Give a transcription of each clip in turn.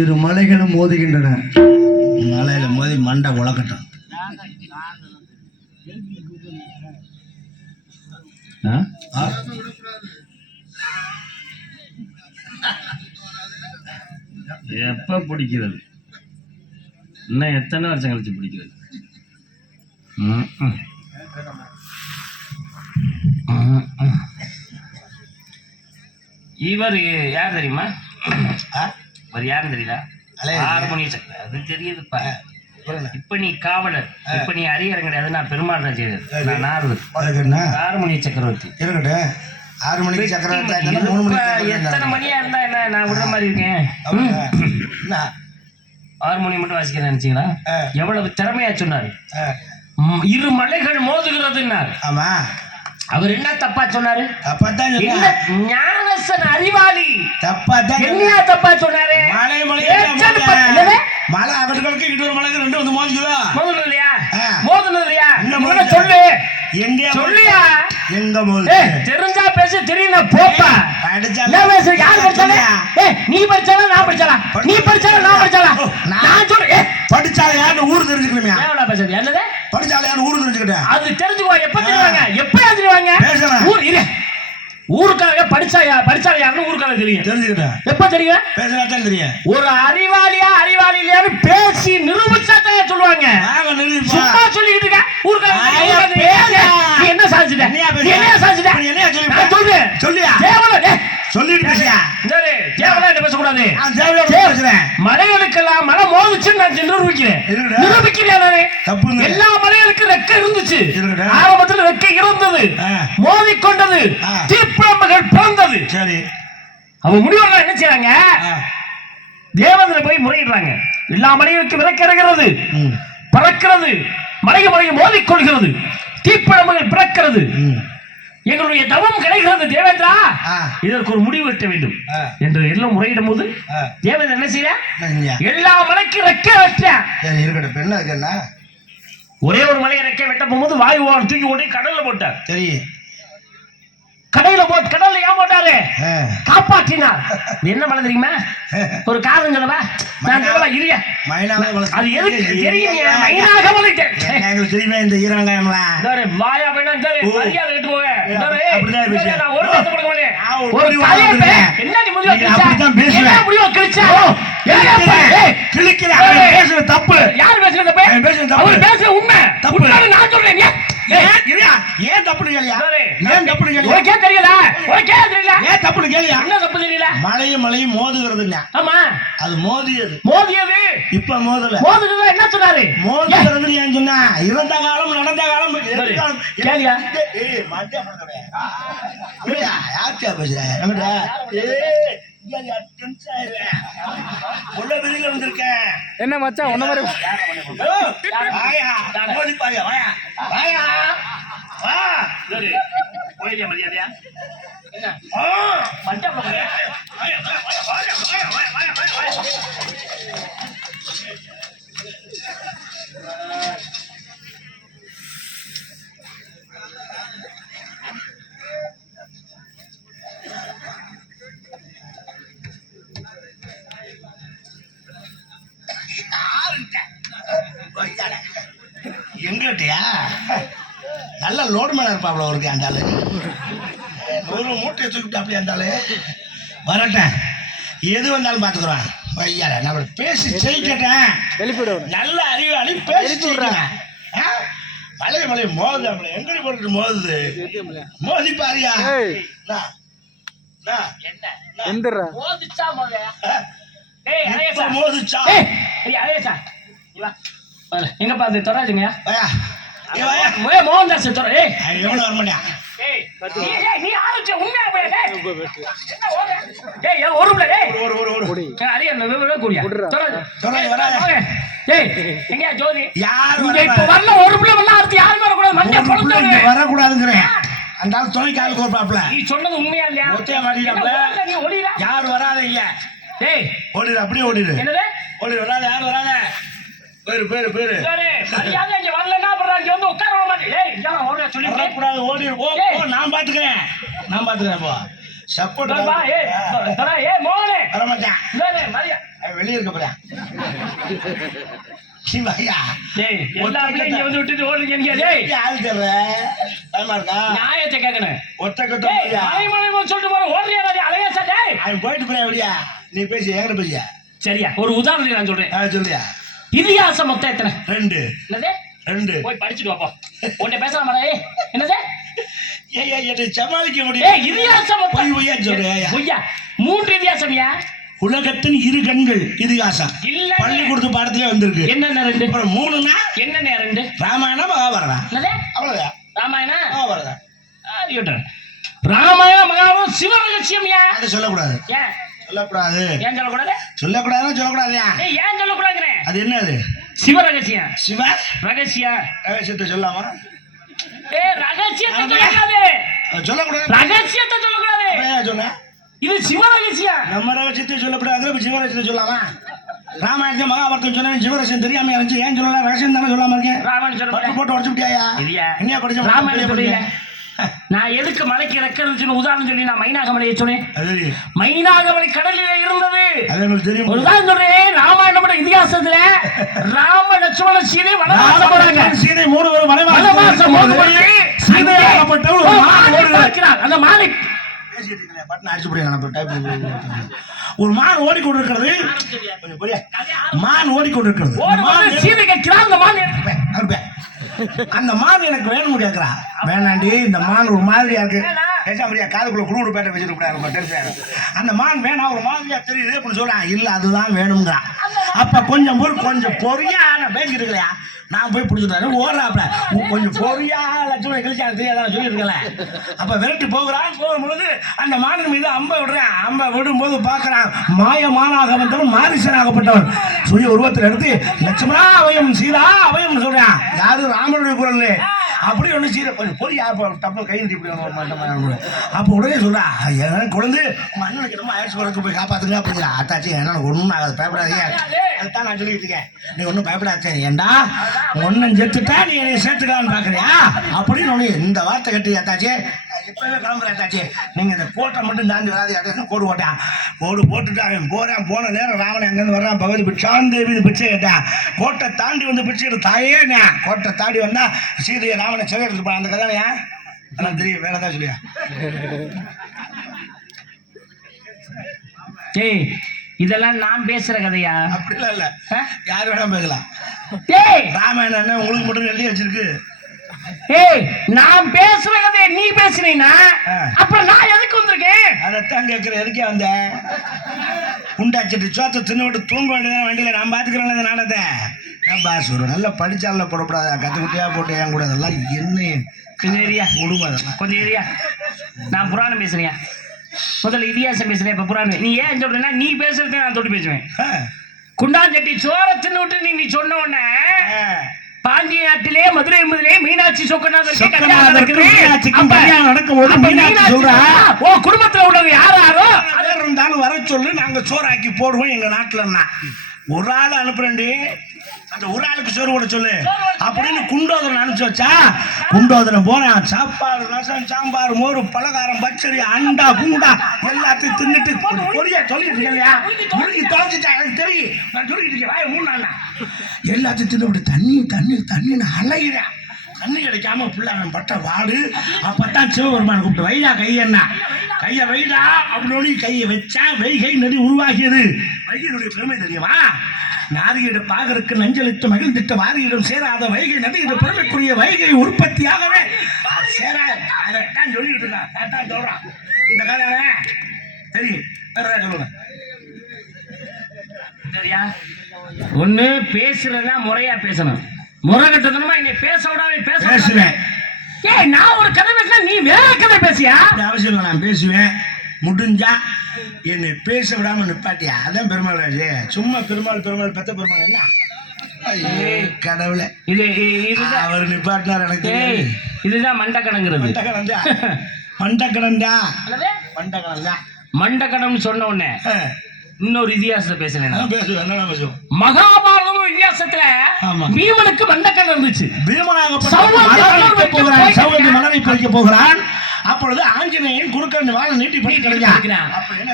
இரு மலைகளும் மோதுகின்றன. மலையில மோதி மண்டை உலகட்டும். எப்ப பிடிக்கிறது? இன்னும் எத்தனை வருஷம் கழிச்சு பிடிக்கிறது? இவர் யார் தெரியுமா? இவர் யாருன்னு தெரியல. 6 மணி சக்கரம் அது தெரியுதுப்பா. இப்ப நீ காவலர், இப்ப நீ அரியரம் கிடையாது. நான் பெருமாள் ராஜேவர், நான் நாரதர். 6 மணி சக்கரவர்த்தி இருக்கட்டும். 6 மணிக்கு சக்கரவர்த்தி 3 மணி. எத்தனை மணியா இருந்தா என்ன? நான் விடுற மாதிரி இருக்கேன். 6 மணி மட்டும் வாசிக்கிறேன் நினைச்சீங்களா? எவ்வளவு திறமையா சொன்னாரு. இரு மலைகள் மோதுகிறதுன்னாரு. ஆமா, அவர் என்ன தப்பா சொன்னாரு? ஞானசன் அறிவாளி என்ன தப்பா சொன்னாரு? மலை அவர்களுக்கு இன்னொரு மலைக்கு 2 வந்து மோதுதா? மோதுனது இல்லையா? மோதுனது இல்லையா? சொல்லு, எங்க சொல்லியா? எங்க மோது? தெரிஞ்சா பேச, தெரியல போப்பா. என்ன பேச? யார் படிச்சாலே? நீ படிச்சாலும் நான் படிச்சாலாம், நீ படிச்சாலும் நான் படிச்சாலாம். நான் சொல்றேன் படிச்சாலே யாரு ஊர் தெரிஞ்சுக்கணுமே. ஏவடா பேசுறது? என்னது படிச்சாலே யாரு ஊர் தெரிஞ்சுக்கிட்டேன்? அது தெரிஞ்சுக்குவாங்க. எப்ப தெரிவாங்க? எப்ப தெரிவாங்க? ஊர் இரு. ஊருக்காக படிச்சாயா படிச்சால யாருன்னு ஊருக்காக தெரியும். தெரிஞ்சுக்கிட்டேன். எப்ப தெரியும்? பேசினாதான் தெரியும். ஒரு அறிவாளியா அறிவாளி இல்லையான்னு பேசி நிரூபிச்சாதான் சொல்லுவாங்க. சும்மா சொல்லிக்கிட்டு இருக்க ஊருக்காக. நீ என்ன சாதிச்சுட்ட? என்ன சாதிச்சுட்ட? சொல்லு சொல்லியா? சொல்லிட்டு பேசியா? தேவலா என்ன பேசக்கூடாது. மலைகளுக்கெல்லாம் மலை மோதுச்சுன்னு நான் நிரூபிக்கிறேன். நிரூபிக்கிறேன் நானே. எல்லா மலைகளுக்கும் ரெக்கை இருந்துச்சு. ஆரம்பத்தில் ரெக்கை இருந்தது, மோதிக்கொண்டது, தீப்பிழம்புகள் பிறந்தது. சரி, அவங்க முடிவுல என்ன செய்யறாங்க? தேவதனை போய் முறையிடுறாங்க. எல்லா மலைகளுக்கும் ரெக்கை இறங்கிறது, பறக்கிறது, மலைக்கு மலையை மோதிக்கொள்கிறது, தீப்பிழம்புகள் பிறக்கிறது. எங்களுடைய தவம் கிடைக்கிறது தேவேந்திரா, இதற்கு ஒரு முடிவு வெட்ட வேண்டும் என்று எல்லாம் முறையிடும் போது தேவேந்திரன் என்ன செய்ய? எல்லா மலைக்கும் ரெக்கை வெட்ட. ஒரே ஒரு மலையை ரெக்கை வெட்ட போகும்போது வாயு தூக்கி ஓடி கடல்ல போட்டார். சரி, கடல்ல ஏன் போட்டாரு? காப்பாற்றினார். என்ன மலை தெரியுமா? ஒரு காரணம் சொல்லவா? நான் சொல்லவா? இல்லையா, அது எதுக்கு தெரியுங்க? மைனாக மலை தெரியுமே. இந்த ஈராங்காயம்லாம் வாயா வேணா மரியாதை கேட்டு போக. நான் ஒரு வார்த்தை கொடுக்க மாட்டேன். என்ன நீ முடிவு தப்பு? யார் பேசுறது தப்பு? அவர் பேசுற உண்மை தப்பு. நான் சொல்றேன். ஏன் தப்புன்னு கேளியா? ஏன் தப்புன்னு கேளியா? உனக்கே தெரியல, உனக்கே தெரியல. ஏன் தப்புன்னு கேளியா? என்ன தப்பு தெரியல? மலையும் மோதுகிறதுங்க. ஆமா, அது மோதியது இப்ப மோதல. மோதுறது என்ன சொன்னாரு? மோதுகிறது ஏன் சொன்னா? இறந்த காலம் நடந்த காலம் கேளியா? யார்கிட்ட பேசுற? என்ன மச்சான் ஒன்ன மாதிரி மரியாதையா எங்கிட்டயா? நல்ல லோடு மேல இருப்பாப்ல அவருக்கு. அந்த ஆளு 100 மூட்டையை தூக்கிட்டு அப்படியே அந்த ஆளு வரட்டேன். எது வந்தாலும் பாத்துக்கிறோம். ஐயா நம்ம பேசி செய்யிட்டேன். நல்ல அறிவாளி பேசி சொல்றேன். மலை மோது எங்கடி போட்டு மோதுது? மோதி பாரியா? மோதிச்சா எங்க பாத்து தொடாதுங்க. மோகன் தாஸ் எவ்வளவு வரமாட்டியா? நீ ஆரம்பிச்ச உண்மையா வரக்கூடாதுங்கிறேன். அந்த துணை காலுக்கு ஒரு பாப்பல. நீ சொன்னது உண்மையா இல்லையா? யாரு வராதீங்க. ஓடிடு, அப்படியே ஓடிடு. என்னது ஓடிடு? வராத, யாரும் வராத. பேரு வரலன்னா கூடாது ஓடி போ நான் பாத்துக்கிறேன் போ சப்போர்ட் மோகனே வர மாட்டேன் வெளியே இருக்க போறேன் நீ பேசி எங்க பேசியா சரியா ஒரு உதாரணம் நான் சொல்றேன் சொல்லியா இதிகாசம் மொத்தம் எத்தனை 2 2 போய் படிச்சுட்டு வாப்பா உன்கிட்ட பேசலாமா என்னது சமாளிக்க முடியும் இதிகாசம் சொல்றேன் 3 இதிகாசம்யா உலகத்தின் 2 கண்கள் இதிகாசம் இல்ல பள்ளிக்கூடத்து பாடத்திலே வந்திருக்கு என்னென்ன 2 அப்புறம் 3னா என்னென்ன 2 ராமாயணம் மகாபாரதம் அவ்வளவுதான் ராமாயணம் மகாபாரதம் ராமாயணம் மகாபாரதம் சிவரகசியம்யா அது சொல்லக்கூடாது ஏன் சொல்லக்கூடாது ஏன் சொல்லக்கூடாது சொல்லக்கூடாது ஏன் சொல்லக்கூடாதுங்கிறேன் அது என்னது சிவரகசியம் சிவ ரகசியத்தை சொல்லாமா ரகசியத்தை சொல்லக்கூடாது ரகசியத்தை சொல்லக்கூடாது சொன்ன இது சிவரகசியம் நம்ம ரகசியத்தை சொல்லக்கூடாது சிவரகசியத்தை சொல்லாமா ராமாயணத்தை மகாபாரதம் சொன்னேன் சிவரகசியம் தெரியாம இருந்துச்சு ஏன் சொல்லலாம் ரகசியம் தானே சொல்லாம இருக்கேன் ராமாயணம் சொல்ல போட்டு உடச்சு விட்டியா என்ன படிச்ச ராமாயணம் சொல்லல நான் எதுக்கு மலைக்கு ரெக்கன்னு உதாரணம் சொல்லி நான் மைனாகமலையை சொன்னேன் மைனாகமலை கடலிலே இருந்தது ஒரு உதாரணம் சொல்றேன் ராமாயணம் இதிகாசத்துல ராம லட்சுமண சீதை வனவாசம் போறாங்க சீதை 3 பேர் வனவாசம் போகும்போது அந்த மாலை ஒரு மான் ஓடிக்கொண்டிருக்கிறது சீதை கேட்கிறான் அந்த மான் எனக்கு வேணும் கேட்கிறா வேணாண்டி இந்த மான் ஒரு மாதிரியா இருக்கு காதுக்குள்ள குழுடு பேட்டை வச்சுட்டு அந்த மான் வேணாம் ஒரு மாதிரியா தெரியுது அப்படின்னு சொல்றேன் இல்ல அதுதான் வேணுங்கிறான் அப்ப கொஞ்சம் பொறியா நான் பேசிட்டு இருக்கலையா நான் போய் பிடிச்சிட்டேன் ஓடுறாப்ல கொஞ்சம் பொறியா லட்சுமணி கழிச்சு தெரியாதான் சொல்லியிருக்கல அப்ப விரட்டி போகும்பொழுது அந்த மானின் மீது அம்பை விடுறேன் அம்பை விடும்போது பார்க்கறான் மாயமானாக வந்தவன் மாரிசனாகப்பட்டவன் சுய உருவத்தில் எடுத்து லட்சுமணா அவையும் சீதா அவையும் சொல்றான் யாரு ராமனுடைய குரல் அப்படி ஒண்ணு சீதை கொஞ்சம் பொறியா டப்பு கை இப்படி அப்போ உடனே சொல்றா குழந்தை உங்க அண்ணனுக்கு ரொம்ப ஆயிடுச்சு போய் காப்பாத்துங்க அப்படிங்கிற அத்தாச்சி என்ன ஒன்றும் ஆகாது பயப்படாதீங்க அதுதான் நான் சொல்லிட்டு இருக்கேன் நீ ஒன்றும் பயப்படாதே ஏண்டா ஒன்னும் செத்துட்டா நீ என்னை சேர்த்துக்கலான்னு பாக்குறியா அப்படின்னு ஒண்ணு இந்த வார்த்தை கட்டி அத்தாச்சி இப்பவே கிளம்புறேன் அத்தாச்சி நீங்க இந்த கோட்டை மட்டும் தாண்டி வராது அத்தாச்சும் கோடு போட்டுட்டு அவன் போன நேரம் ராமன் அங்கேருந்து வர்றான் பகவதி பிச்சாந்தேவி பிச்சை கேட்டான் கோட்டை தாண்டி வந்து பிச்சை தாயே கோட்டை தாண்டி வந்தா சீதையை ராமனை சிலை எடுத்துட்டு போன அந்த கதை அதான் தெரியும் வேற ஏதாவது சொல்லியா இதெல்லாம் நான் பேசுற கதையா அப்படிலாம் இல்ல யாரு வேணா பேசலாம் ராமாயணம் உங்களுக்கு மட்டும் எழுதி வச்சிருக்கு நான் பேசுற கதையை நீ பேசுனீங்கன்னா அப்ப நான் எதுக்கு வந்திருக்கேன் அதைத்தான் கேட்கிறேன் எதுக்கே வந்த குண்டாச்சிட்டு சோத்த தின்னு தூங்க வேண்டியதான் வண்டியில நான் பாத்துக்கிறேன் இந்த நாடகத்தை நான் பாஸ் ஒரு நல்லா படிச்சால போடக்கூடாது கத்துக்குட்டியா போட்டு ஏன் கூட அதெல்லாம் என்ன கொஞ்சம் ஏரியா விடுமா கொஞ்சம் ஏரியா நான் புராணம் பேசுறேன் முதல்ல இதிகாசம் பேசுறேன் இப்ப புராணம் நீ ஏன் சொல்றேன்னா நீ பேசுறதே நான் தொட்டு பேசுவேன் குண்டாஞ்சட்டி சோற தின்னு விட்டு நீ சொன்ன உடனே பாண்டிய நாட்டிலே மதுரை என்பதிலே மீனாட்சி சொக்கநாதருக்கு கல்யாணம் நடக்கும்போது குடும்பத்துல உள்ளவங்க யாரோ இருந்தாலும் வர சொல்லு நாங்க சோறாக்கி போடுவோம் எங்க நாட்டுலன்னா ஒரு ஆள் அனுப்புறேன்டி அந்த ஒரு ஆளுக்கு சோறு கூட சொல்லு அப்படின்னு குண்டோதரன் அனுப்பிச்சு வச்சா குண்டோதரன் போறான் சாப்பாடு ரசம் சாம்பார் மோறு பலகாரம் பச்சடி அண்டா குண்டா எல்லாத்தையும் தின்னுட்டு பொரிய சொல்லிட்டு இருக்கலையா தொலைச்சிட்டா எனக்கு தெரியும் நான் சொல்லிட்டு இருக்கேன் வாய 3 நாள் எல்லாத்தையும் தின்னுட்டு தண்ணி அலைகிறேன் தண்ணி கிடைக்காம புள்ள அவன் பட்ட வாடு அப்பத்தான் சிவபெருமான் கூப்பிட்டு வைடா கையண்ணா கையை வைடா அப்படின்னு கையை வச்சா வைகை நதி உருவாகியது வைகையினுடைய பெருமை தெரியுமா நாரியிடம் பாகருக்கு நஞ்சளித்து மகிழ்ந்திட்ட வாரியிடம் சேராத வைகை நதி இந்த பெருமைக்குரிய வைகை உற்பத்தியாகவே சேராது அதைத்தான் சொல்லிட்டு இருக்கான் அதான் சொல்றான் இந்த கதை தெரியும் சொல்லுங்க சரியா ஒண்ணு பேசுறதுனா முறையா பேசணும் முறை கட்டணுமா என்னை பேச விடாம பேசுவேன் நான் ஒரு கதை பேசினா நீ வேற கதை பேசியா அவசியம் இல்லை நான் பேசுவேன் முடிஞ்சா என்னை பேச விடாம நிப்பாட்டியா அதான் பெருமாள் சும்மா பெருமாள் பெத்த பெருமாள் என்ன கடவுளை அவர் நிப்பாட்டினார் எனக்கு இதுதான் மண்டக்கணங்கிறது மண்டக்கணம்டா மண்டக்கணம்னு சொன்ன உடனே இன்னொரு இதிகாசத்தை பேசுறேன் நான். பேசுவேன், என்ன பேசுவோம்? மகாபாரதம் இதிகாசத்துல ஆமா. பீமனுக்கு வந்தக்கன் இருந்துச்சு. சௌகரிய மலரை பறிக்க போகிறான். அப்பொழுது ஆஞ்சநேயன் குறுக்க வாழை நீட்டி பண்ணி கிடைக்கிறான். அப்ப என்ன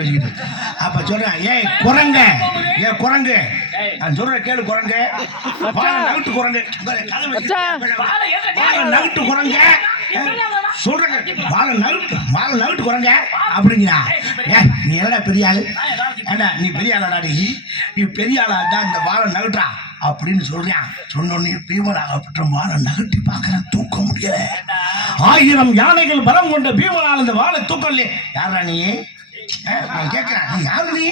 பேசிக்கிட்டு அப்ப சொல்றேன், ஏய் குரங்கு, ஏ குரங்கு, நான் சொல்ற கேளு குரங்கு, வாழை நகட்டு குரங்கு, வாழை நகட்டு குரங்கு சொல்றேன், வாழை நகட்டு குரங்க அப்படிங்கிறா. ஏ நீ என்னடா பெரிய ஆளு, ஏண்டா நீ பெரிய ஆளாடா, நீ பெரிய ஆளாடா, இந்த வாழை நகட்டா அப்படின்னு சொல்றான். சொன்னோடனே பீமனாகப்பட்ட வாழை நகட்டி பார்க்கறேன், தூக்க முடியல. 1000 யானைகள் பலம் கொண்ட பீமனால் இந்த வாழை தூக்கலையே. யாரா நீ? நான் கேட்கிறேன், நீ யாரு? நீ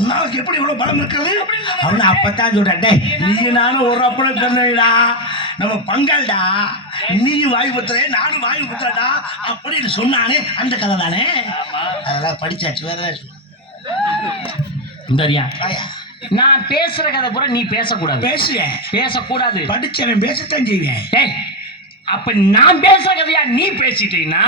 உன்னாளுக்கு எப்படி இவ்வளவு பலம் இருக்கிறது அப்படின்னு. அப்பத்தான் சொல்றேன், டே நீ நானும் ஒரு அப்பளம் சொன்னடா, நம்ம பங்கல்டா, நீ வாயு புத்திரே நானும் வாயு புத்திரடா அப்படின்னு சொன்னானே, அந்த கதை தானே. அதெல்லாம் படிச்சாச்சு, வேற ஏதாச்சும் சரியா? நான் பேசுற கதை பூரா நீ பேசக்கூடாது. பேசுவேன், பேசக்கூடாது. படிச்சவன் பேசத்தான் செய்வேன். அப்ப நான் பேசுற கதையா நீ பேசிட்டீங்கன்னா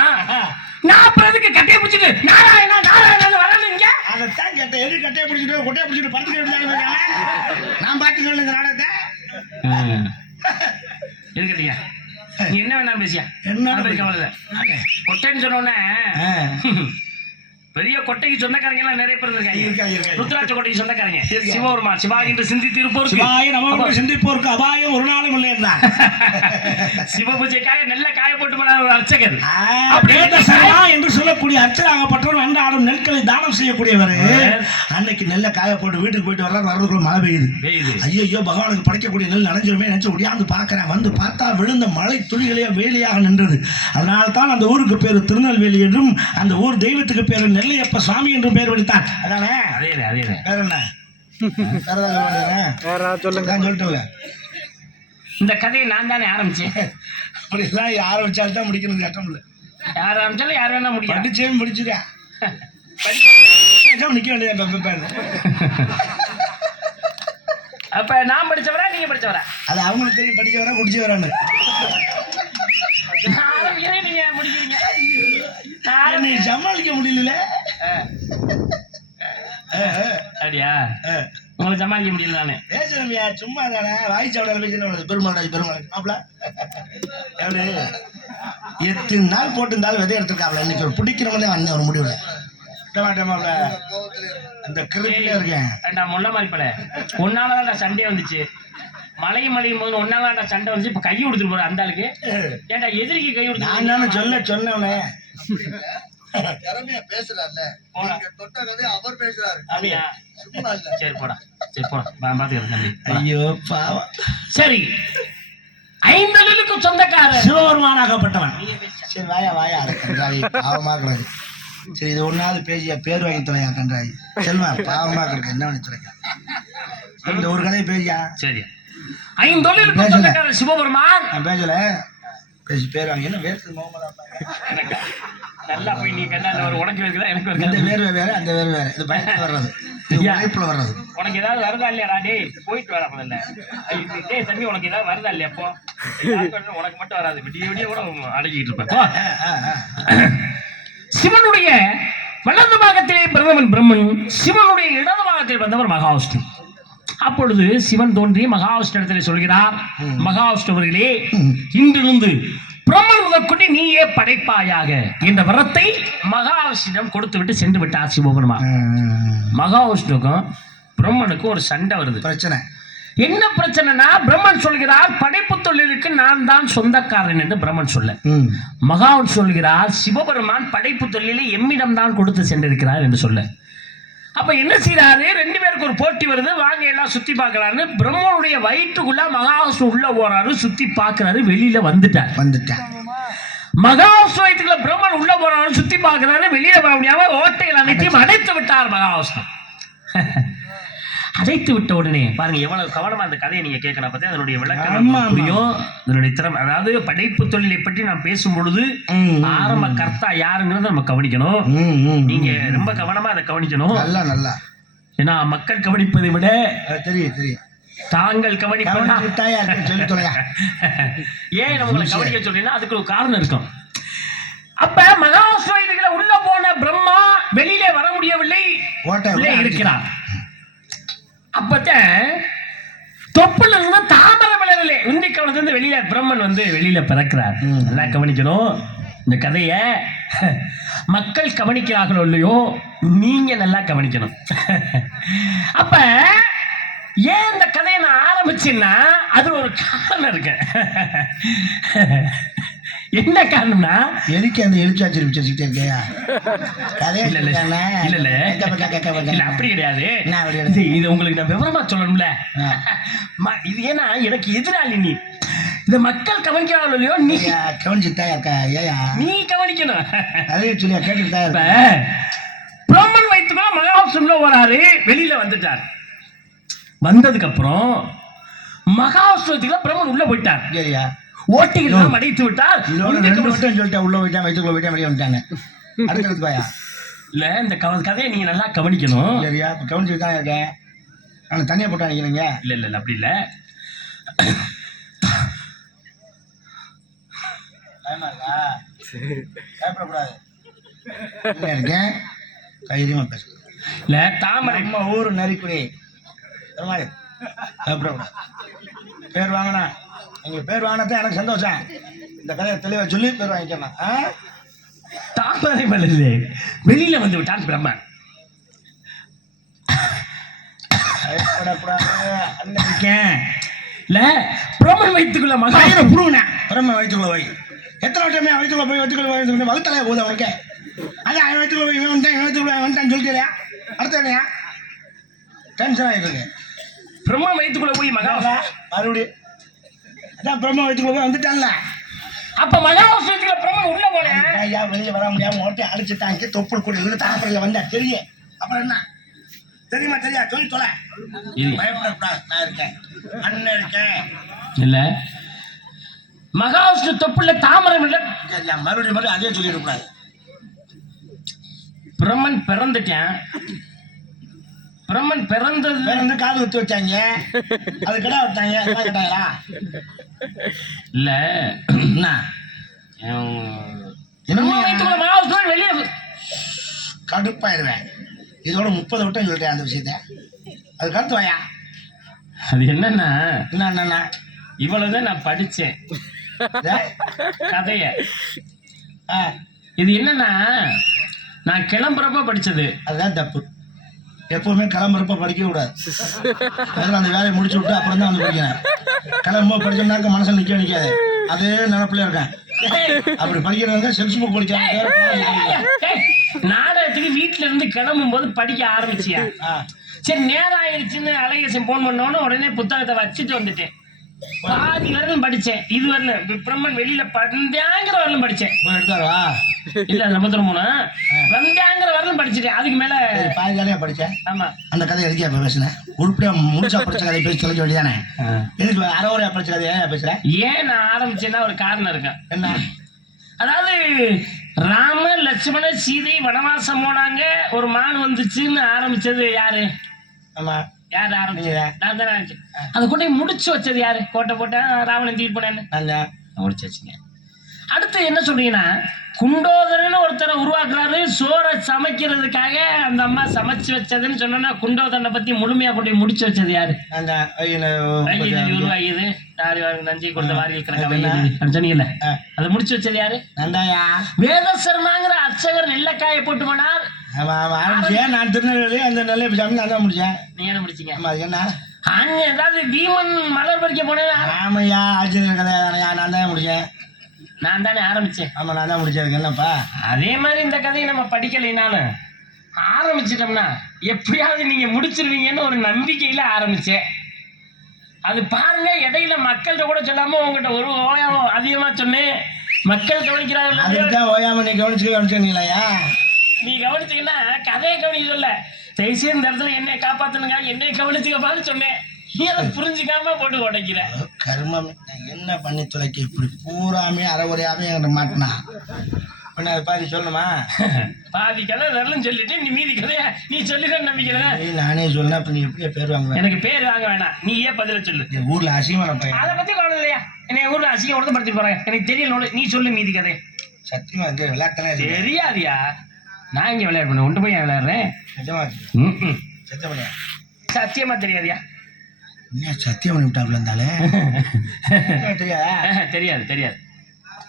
நான் அப்புறம் எதுக்கு கட்டையை பிடிச்சிட்டு நாராயணா நாராயணா வரணுங்க? அதைத்தான் கேட்டேன், எது கட்டையை பிடிச்சிட்டு கொட்டையை பிடிச்சிட்டு படுத்துக்கிட்டு நான் பார்த்துக்கல இந்த நாடகத்தை. எது கேட்டீங்க? நீ என்ன வேணா பேசியா? என்ன கவலை கொட்டைன்னு சொன்னோன்னே பெரிய கொட்டைக்கு சொந்தக்காரங்க எல்லாம் நிறைய பேர் இருக்காங்க. ருத்ராட்ச கொட்டைக்கு சொந்தக்காரங்க சிவபெருமான் சிவாய் என்று சிந்தித்திருப்போர் சிவாய நமக்கு சிந்திப்போருக்கு அபாயம் ஒரு நாளும் இல்லை என்றார். சிவ பூஜைக்காக நல்ல காய போட்டு போன அர்ச்சகர் என்று சொல்லக்கூடிய அர்ச்சகப்பட்டவர் அன்றாடம் நெற்களை தானம் செய்யக்கூடியவர். அன்னைக்கு நெல்லை காய போட்டு வீட்டுக்கு போயிட்டு வர்றாரு, வரதுக்குள்ள மழை பெய்யுது. ஐயோ பகவானுக்கு படைக்கக்கூடிய நெல் நனைஞ்சிருமே நினைச்சு ஒடியாந்து பார்க்கிறேன். வந்து பார்த்தா விழுந்த மழை துளிகளே வேலியாக நின்றது. அதனால தான் அந்த ஊருக்கு பேரு திருநெல்வேலி என்றும் அந்த ஊர் தெய்வத்துக்கு பேரு நெல்லையப்ப சுவாமி என்று பெயர் விடுத்தார். அதானே? வேற என்ன? சொல்லிட்டு இந்த கதையை நான் தானே ஆரம்பிச்சேன். அப்படிலாம் ஆரம்பிச்சாலும் தான் முடிக்கணும் கட்டம் இல்லை. யார் ஆரம்பிச்சாலும் யார் வேணா முடியும். படிச்சேன் முடிச்சுட்டேன் நிக்க வேண்டியது. அப்ப நான் படிச்சவரா நீங்க படிச்சவரா? அது அவங்களுக்கு தெரியும், படிக்க வரா முடிச்சு வரான்னு. நீங்க முடிக்கிறீங்க, நீ சமாளிக்க முடியல. அப்படியா? உங்களை சமாளிக்க முடியல நானே. பேசுறமியா சும்மா தானே, வாய்ச்சாவிட பேசுறேன். பெருமாள் பெருமாள் மாப்பிள எப்படி எத்தனை நாள் போட்டு இருந்தாலும் விதை எடுத்துருக்காப்ல. இன்னைக்கு ஒரு பிடிக்கிறவங்களே வந்தேன் ஒரு முடிவுல. அந்த கிருப்பிலே இருக்கேன். முள்ள மாதிரி பல ஒன்னாலதான் சண்டே வந்துச்சு. மழையும் போது ஒன்னாலதான் சண்டை வந்துச்சு. இப்ப கை கொடுத்துட்டு போற அந்த ஆளுக்கு. ஏன்டா எதிரிக்கு கை கொடுத்து? நான் தானே சொன்னவனே சரி போடா, சரி போடா, பாத்துக்கிறேன். ஐயோ பாவம். சரி, 5 அலுவலுக்கு சொந்தக்காரர் சிவபெருமானாகப்பட்டவன். சரி வாயா வாயா கன்றாய், பாவமா கிடக்கு. சரி இது ஒன்னாவது பேசியா பேர் வாங்கி தொலையா கன்றாய். செல்வா பாவமா கிடக்கு, என்ன பண்ணி தொலைக்க இந்த ஒரு கதையை பேசியா. சரி 5 அலுவலுக்கு சொந்தக்காரர் சிவபெருமான். நான் பேசல, பேசி பேர் வாங்கி என்ன வேர்த்து நல்லா போய் நீ கண்ணால ஒரு உனக்கு இருக்குதா எனக்கு வருது. இந்த வேர்வை வேற அந்த வேர்வை வேற, இது பயத்துல வர்றது, இது உழைப்புல வர்றது. உனக்கு ஏதாவது வருதா இல்லையாடா? டேய் போயிட்டு வர முதல்ல. டேய் தம்பி உனக்கு ஏதாவது வருதா இல்லையா? அப்போ உனக்கு மட்டும் வராது, விடிய விடிய கூட அடக்கிட்டு இருப்பேன். சிவனுடைய வலது பாகத்திலே பிறந்தவன் பிரம்மன், சிவனுடைய இடது பாகத்தில் பிறந்தவர் மகாவிஷ்ணு. அப்பொழுது சிவன் தோன்றி மகாவிஷ்ணு இடத்திலே சொல்கிறார், மகாவிஷ்ணு அவர்களே, இன்றிருந்து பிரம்மன் முதற்கொண்டு நீயே படைப்பாயாக என்ற வரத்தை மகாவிஷ்ணுவிடம் கொடுத்து விட்டு சென்று விட்டார் சிவபெருமான். மகாவிஷ்ணுக்கும் பிரம்மனுக்கும் ஒரு சண்டை வருது. பிரச்சனை என்ன பிரச்சனைனா, பிரம்மன் சொல்கிறார் படைப்பு தொழிலுக்கு நான் தான் சொந்தக்காரன் என்று பிரம்மன் சொல்ல, மகாவிஷ்ணு சொல்கிறார் சிவபெருமான் படைப்பு தொழிலை எம்மிடம் தான் கொடுத்து சென்றிருக்கிறார் என்று சொல்ல. அப்ப என்ன செய்யறாரு? 2 பேருக்கு ஒரு போட்டி வருது, வாங்க எல்லாம் சுத்தி பார்க்கலான்னு பிரம்மனுடைய வயிற்றுக்குள்ள மகாவிஷ்ணு உள்ள போறாரு, சுத்தி பார்க்கிறாரு, வெளியில வந்துட்டார். மகாவிஷ்ணு வயிற்றுக்குள்ள பிரம்மன் உள்ள போறாரு, சுத்தி பார்க்கிறாரு, வெளியில வர முடியாம ஓட்டைகள் அனைத்தையும் அடைத்து விட்டார் மகாவிஷ்ணு. அடைத்து விட்ட உடனே பாருங்க எவ்வளவு கவனமா அந்த கதையை நீங்க கேட்கணும். அப்பதான் அதனுடைய விளக்கம் புரியும். இதனுடைய திறமை, அதாவது படைப்பு தொழிலை பற்றி நாம் பேசும் பொழுது ஆரம்ப கர்த்தா யாருங்கிறத நம்ம கவனிக்கணும். நீங்க ரொம்ப கவனமா அதை கவனிக்கணும். நல்லா ஏன்னா மக்கள் கவனிப்பதை விட தெரியும் தாங்கள் கவனிப்பா. ஏன் நம்ம கவனிக்க சொல்றீங்கன்னா அதுக்கு ஒரு காரணம் இருக்கும். அப்ப மகாவிஷ்ணுல உள்ள போன பிரம்மா வெளியிலே வர முடியவில்லை, உள்ளே இருக்கிறார். அப்பதான் தொப்புல இருந்து தாமரை மலரிலே உந்திக்கவனத்துல இருந்து வெளியில பிரம்மன் வந்து வெளியில பிறக்கிறார். நல்லா கவனிக்கணும் இந்த கதைய. மக்கள் கவனிக்கிறார்களோ இல்லையோ, நீங்க நல்லா கவனிக்கணும். அப்ப ஏன் இந்த கதையை நான் ஆரம்பிச்சேன்னா அது ஒரு காரணம் இருக்கு. என்ன காரணம்னா, எதுக்கு அந்த எழுச்சாச்சி வச்சுக்கிட்டே இருக்கியா? இல்ல அப்படி கிடையாது. இது உங்களுக்கு நான் விவரமா சொல்லணும்ல. இது ஏன்னா எனக்கு எதிராளி நீ. இந்த மக்கள் கவனிக்கிறாங்களோ இல்லையோ, நீ கவனிச்சுட்டா இருக்கா? ஏயா நீ கவனிக்கணும். அதே சொல்லி கேட்டுட்டா இருப்ப. பிரம்மன் வைத்துக்கோ மகாவிஷ்ணுல வராரு, வெளியில வந்துட்டார். வந்ததுக்கு அப்புறம் மகாவிஷ்ணுல பிரம்மன் உள்ள போயிட்டார். சரியா? ஓட்டிகள் அடைத்து விட்டார். சொல்லிட்டேன் உள்ள போயிட்டான், வயிற்றுக்குள்ள போயிட்டான், வெளியே வந்துட்டாங்க. அடுத்தது பாயா இல்ல இந்த கதையை நீங்க நல்லா கவனிக்கணும். சரியா? கவனிச்சுட்டு தான் இருக்கேன். நான் தனியா போட்டா நினைக்கிறீங்க? இல்ல இல்ல இல்ல அப்படி இல்ல. பயப்படக்கூடாது. இருக்கேன் தைரியமா பேச. இல்ல தாமரை நம்ம ஊரு நரிக்குடி பயப்படக்கூடாது. பேர் வாங்கினா நீங்க பேர் வாங்கினதான் எனக்கு சந்தோஷம். இந்த கதையை தெளிவா சொல்லி பேர் வாங்கிக்கணும். தாமரை மலரிலே வெளியில வந்து விட்டான் பிரம்மன். இல்ல பிரம்மன் வயிற்றுக்குள்ள மகாயிரம் புருவன பிரம்மன் வயிற்றுக்குள்ள போய் எத்தனை வட்டமே வயிற்றுக்குள்ள போய் வயிற்றுக்குள்ள வகுத்தலையா போகுது அவனுக்கு. அதான் அவன் வயிற்றுக்குள்ள போய் வயிற்றுக்குள்ள வந்துட்டான்னு சொல்லிட்டியா? அடுத்த இல்லையா? டென்ஷன் ஆகிருக்கு. பிரம்மன் வயிற்றுக்குள்ள போய் மகாவா மறுபடியும் அதான் பிரம்மன் வயிற்றுக்குள்ள போய் வந்துட்டான்ல. அப்ப மகாவிஷ்ணுல பிரம்மன் உள்ள போனேன். ஐயா வெளியே வர முடியாம ஓட்டை அடிச்சுட்டாங்க. தொப்புள் கூட இருந்து தாமரையில வந்தா தெரிய. அப்புறம் என்ன தெரியுமா? தெரியா சொல்லி தொலை. பயப்படக்கூடாது. நான் இருக்கேன், அண்ணன் இருக்கேன். இல்ல மகாவிஷ்ணு தொப்புள்ள தாமரை சரியா? மறுபடியும் அதே சொல்லிடக்கூடாது. பிரம்மன் பிறந்துட்டேன். பிரம்மன் பிறந்து காது குத்து வச்சாங்க. அது கிடா விட்டாங்க. கேட்டாங்களா? இல்ல வெளியே கடுப்பாயிருவேன். இதோட 30 வட்டம் சொல்லிட்டேன் அந்த விஷயத்த. அது கருத்து வாயா. அது என்னன்னா என்னன்னா இவ்வளவுதான் நான் படிச்சேன் கதைய. இது என்னன்னா நான் கிளம்புறப்ப படிச்சது. அதுதான் தப்பு. எப்பவுமே கிளம்புறப்ப படிக்க கூடாது. முதல்ல அந்த வேலையை முடிச்சு விட்டு அப்புறம் தான் வந்து படிக்கணும். கிளம்பும்போது படிச்சோம்னாக்க மனசுல நிக்காது. அதே நினைப்புல இருக்கேன். அப்படி படிக்கிறவங்க செல்ஸ் புக் படிச்சாங்க. நாடகத்துக்கு வீட்டுல இருந்து கிளம்பும் போது படிக்க ஆரம்பிச்சியா? சரி நேரம் ஆயிடுச்சுன்னு அழகேசன் போன் பண்ணோன்னு உடனே புத்தகத்தை வச்சுட்டு வந்துட்டேன். பாதி வரலும் படிச்சேன். இது வரல பிரம்மன் வெளியில பந்தாங்கிற வரலும் படிச்சேன். எடுத்தாரா? இல்ல நம்ம போனா பந்தாங்கிற வரலும் படிச்சுட்டேன். அதுக்கு மேல பாதி கதையா படிச்சேன். ஆமா அந்த கதை எதுக்கே பேசுனேன்? உருப்படியா முழுசா படிச்ச கதை பேசி தொலைக்க வேண்டியதானே? எதுக்கு அறவுரையா படிச்ச கதை ஏன் பேசுறேன்? ஏன் நான் ஆரம்பிச்சேன்னா ஒரு காரணம் இருக்கேன். என்ன? அதாவது ராம லட்சுமண சீதை வனவாசம் போனாங்க, ஒரு மான் வந்துச்சுன்னு ஆரம்பிச்சது யாரு? ஆமா யாரு ஆரம்பிச்சது? நான் தானே ஆரம்பிச்சேன். அதை கொண்டு முடிச்சு வச்சது யாரு? கோட்டை போட்டா ராவணன் தீட்டு போனேன்னு முடிச்சு வச்சுங்க. அடுத்து என்ன சொல்றீங்கன்னா, குண்டோதரன்னு ஒருத்தரை உருவாக்குறாரு சோறை சமைக்கிறதுக்காக. அந்த அம்மா சமைச்சு வச்சதுன்னு சொன்னா குண்டோதரனை பத்தி முழுமையா கொண்டு முடிச்சு வச்சது யாரு? உருவாகியது நஞ்சை கொடுத்த வாரிகள் சொன்னீங்கல்ல, அதை முடிச்சு வச்சது யாரு? வேதசர்மாங்கிற அர்ச்சகர் நெல்லக்காயை போட்டு போனார். நான் திருநெல்வேலி அந்த நெல்லை நான் முடிச்சேன். நீங்க என்ன முடிச்சீங்க? என்ன அங்க ஏதாவது பீமன் மலர் பறிக்க போனேன். ஆமையா ஆச்சரிய கதையா? நான் தான் முடிச்சேன். நான் தானே ஆரம்பிச்சேன். ஆமா நான் தான் முடிச்சதுக்கு என்னப்பா? அதே மாதிரி இந்த கதையை நம்ம படிக்கலைனாலும் ஆரம்பிச்சிட்டோம்னா எப்படியாவது நீங்க முடிச்சிருவீங்கன்னு ஒரு நம்பிக்கையில ஆரம்பிச்சேன். அது பாருங்க, இடையில மக்கள்கிட்ட கூட சொல்லாம உங்ககிட்ட ஒரு ஓயாம அதிகமா சொன்னேன். மக்கள் கவனிக்கிறாங்க. அதுதான் ஓயாம நீ கவனிச்சுங்களா? நீ கவனிச்சீங்கன்னா கதையை கவனிக்க சொல்ல தயவுசெய்து இந்த இடத்துல என்னை காப்பாத்தணுங்க, என்னை கவனிச்சுக்கப்பான்னு சொன்னேன். நீ அதை புரிஞ்சுக்காம போட்டு உடைக்கிற கர்மம். என்ன பண்ணி துளைக்க இப்படி பூராமே அறவுரையாவே மாட்டினா அதை பாதி சொல்லணுமா? பாதி கதை வரலன்னு சொல்லிட்டு நீ மீதி கதையா நீ சொல்லிதான் நம்பிக்கிறேன். நானே சொன்னா நீ எப்படியா பேர் வாங்க? எனக்கு பேர் வாங்க வேணாம், நீ ஏன் பதில சொல்லு. ஊர்ல அசிங்கமான பையன். அதை பத்தி கவலை இல்லையா? என்னை ஊர்ல அசிங்கம் ஒருத்தப்படுத்தி போறேன் எனக்கு தெரியல. நீ சொல்லு மீதி கதை. சத்தியமா இந்த விளையாட்டே தெரியாதியா? நான் இங்க விளையாட பண்ண ஒன்று போய் விளையாடுறேன். நிஜமா ம்ம். சத்தியமா சத்தியமா தெரியாதியா? என்ன சத்தியம் பண்ணி விட்டாப்புல இருந்தாலே தெரியாதா? தெரியாது தெரியாது.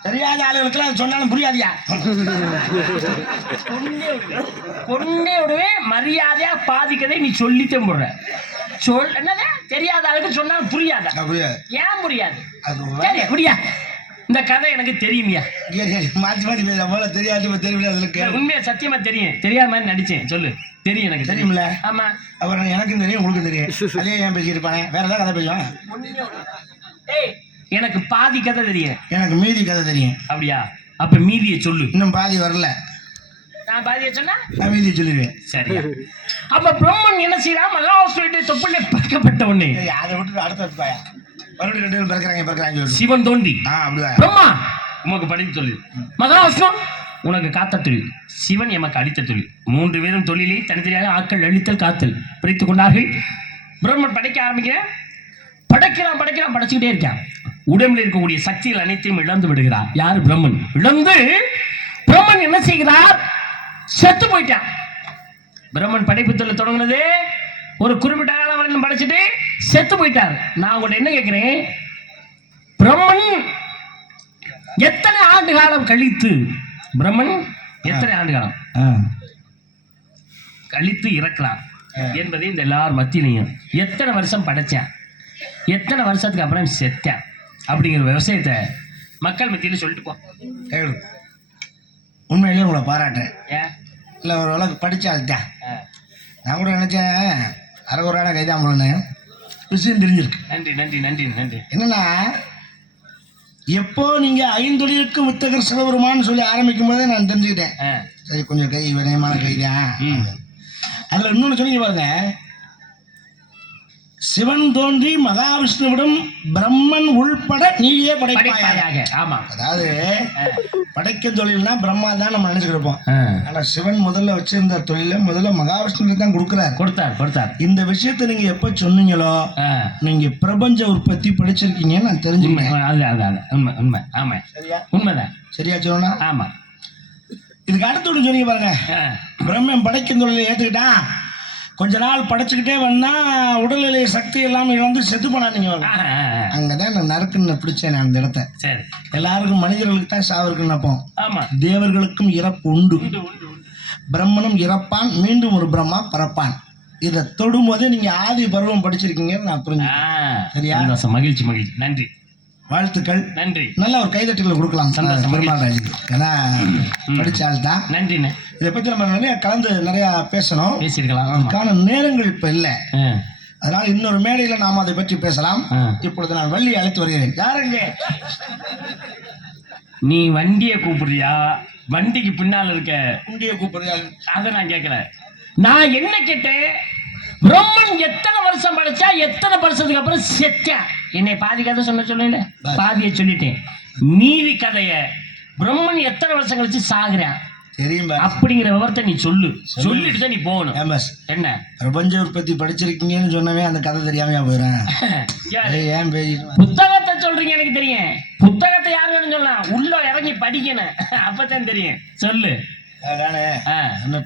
தெரியாத ஆளுகளுக்குலாம் அது சொன்னாலும் புரியாதியா? கொண்டே விடுவே மரியாதையா பாதி கதை நீ சொல்லித்தே போடுற. என்னது தெரியாத ஆளுக்கு சொன்னாலும் புரியாதா? புரியாது. ஏன் புரியாது? அது சரி புரியா? இந்த கதை எனக்கு தெரியுமியா? மாத்தி மாத்தி பேசுற போல தெரியாது தெரியல. உண்மையா சத்தியமா தெரியும். தெரியாத மாதிரி நடிச்சேன். சொல்லு. தெரியும் எனக்கு தெரியுமில்ல? ஆமா. அப்புறம் எனக்கும் தெரியும் உங்களுக்கும் தெரியும். அதே ஏன் பேசிட்டு இருப்பானே? வேற ஏதாவது கதை பேசுவான்? எனக்கு பாதி கதை தெரியும். எனக்கு மீதி கதை தெரியும். அப்படியா? அப்ப மீதியை சொல்லு. இன்னும் பாதி வரல. நான் பாதியை சொன்னா நான் மீதியை சொல்லிடுவேன். சரியா? அப்ப பிரம்மன் என்ன செய்யறா? மகாவிஷ்ணுடைய தொப்புள்ள பிறக்கப்பட்ட உடனே அதை விட்டு அடுத்த பாயா மறுபடியும் 2 பேரும் பிறக்கிறாங்க சிவன் தோண்டி அப்படிதான் பிரம்மா உமக்கு படித்து தொழில், மகாவிஷ்ணு உனக்கு காத்த தொழில், சிவன் எமக்கு அடித்த தொழில். 3 பேரும் தொழிலை தனித்தனியாக ஆட்கள் அழித்தல் காத்தல் பிரித்துக் கொண்டார்கள். பிரம்மன் படைக்க ஆரம்பிக்கிறேன். படைக்கிறான் படைக்கிறான் படைச்சுக்கிட்டே இருக்கான். உடம்பில் இருக்கக்கூடிய சக்திகள் அனைத்தையும் இழந்து விடுகிறார். யாரு? பிரம்மன். இழந்து பிரம்மன் என்ன செய்கிறார்? செத்து போயிட்டான். பிரம்மன் படைப்பு தொழில் தொடங்கினது ஒரு குறிப்பிட்ட காலம் வரைக்கும் படைச்சிட்டு செத்து போயிட்டார். நான் உங்கள்ட்ட என்ன கேட்கிறேன்? பிரம்மன் எத்தனை ஆண்டு காலம் கழித்து பிரம்மன் எத்தனை ஆண்டு காலம் கழித்து இறக்கலாம் என்பதை இந்த எல்லார் மத்தியிலையும் எத்தனை வருஷம் படைச்சேன், எத்தனை வருஷத்துக்கு அப்புறம் செத்தேன் அப்படிங்கிற விவசாயத்தை மக்கள் மத்தியில சொல்லிட்டு போ. உண்மையிலேயே உங்களை பாராட்டுறேன். ஏன் இல்லை ஒரு அளவுக்கு படித்தால்தான். நான் கூட நினச்சேன் அரைகுறான கைதான் போலன்னு. விஷயம் தெரிஞ்சிருக்கு. நன்றி நன்றி நன்றி நன்றி. என்னன்னா எப்போ நீங்கள் 5 வித்தகர் சிவபெருமான்னு சொல்லி ஆரம்பிக்கும் போதே நான் தெரிஞ்சுக்கிட்டேன். சரி கொஞ்சம் கை வினயமான கைதான். அதில் இன்னொன்று சொன்னீங்க பாருங்க, சிவன் தோன்றி மகாவிஷ்ணுவிடம் பிரம்மன் உள்பட நீயே படைப்பாயாக. ஆமா, அதாவது படைக்கும் தொழில்னா பிரம்மா தான் நம்ம நினைச்சுட்டு இருப்போம். ஆனா சிவன் முதல்ல வச்சிருந்த தொழில முதல்ல மகாவிஷ்ணு தான் கொடுத்தார். இந்த விஷயத்த நீங்க எப்ப சொன்னீங்களோ நீங்க பிரபஞ்ச உற்பத்தி படிச்சிருக்கீங்கன்னு நான் தெரிஞ்சுக்கிட்டேன். உண்மைதான். சரியா சொன்னா? ஆமா. இதுக்கு அடுத்து சொன்னீங்க பாருங்க, பிரம்மன் படைக்கும் தொழிலை ஏத்துக்கிட்டான். கொஞ்ச நாள் படைச்சுக்கிட்டே வந்தா உடல்நிலை சக்தி எல்லாம் இழந்து செத்து போனா. நீங்க அங்கதான் நான் நறுக்குன்னு பிடிச்சேன் அந்த இடத்த. எல்லாருக்கும் மனிதர்களுக்கு தான் சாவு இருக்குன்னு நினைப்போம். தேவர்களுக்கும் இறப்பு உண்டு. பிரம்மனும் இறப்பான், மீண்டும் ஒரு பிரம்மா பறப்பான். இதை தொடும் போதே நீங்க ஆதி பருவம் படிச்சிருக்கீங்கன்னு நான் புரிஞ்சுக்கிறேன். சரியா? மகிழ்ச்சி மகிழ்ச்சி. நன்றி, வாழ்த்துக்கள். நன்றி. நல்ல ஒரு கைதட்டுகளை கொடுக்கலாம் பெருமாள் ராஜுக்கு. ஏன்னா படிச்ச ஆள் தான். நன்றிண்ணே. இதை பத்தி நம்ம நிறைய கலந்து நிறைய பேசணும், பேசியிருக்கலாம். அதுக்கான நேரங்கள் இப்ப இல்லை. அதனால இன்னொரு மேடையில நாம அதை பற்றி பேசலாம். இப்பொழுது நான் வள்ளியை அழைத்து வருகிறேன். யாருங்க? நீ வண்டியை கூப்பிடுறியா? வண்டிக்கு பின்னால் இருக்க வண்டியை கூப்பிடுறியா? அதை நான் கேட்கல. நான் என்ன கேட்டேன்? பிரம்மன் எத்தனை வருஷம் படிச்சா எத்தனை வருஷத்துக்கு அப்புறம் செத்தேன்? என்னை பாதி கதை சொல்லல, பாதியை சொல்லிட்டேன். மீதி கதைய பிரம்மன் எத்தனை வருஷம் கழிச்சு சாகுறேன் தெரியும் அப்படிங்கிற விவரத்தை நீ சொல்லிட்டு தான் நீ போகணும். என்ன பிரபஞ்ச உற்பத்தி படிச்சிருக்கீங்கன்னு சொன்னவே அந்த கதை தெரியாமையா போயிடும். ஏன் புத்தகத்தை சொல்றீங்க? எனக்கு தெரியும். புத்தகத்தை யாருன்னு சொல்லலாம், உள்ள இறங்கி படிக்கணும், அப்பதான் தெரியும். சொல்லு.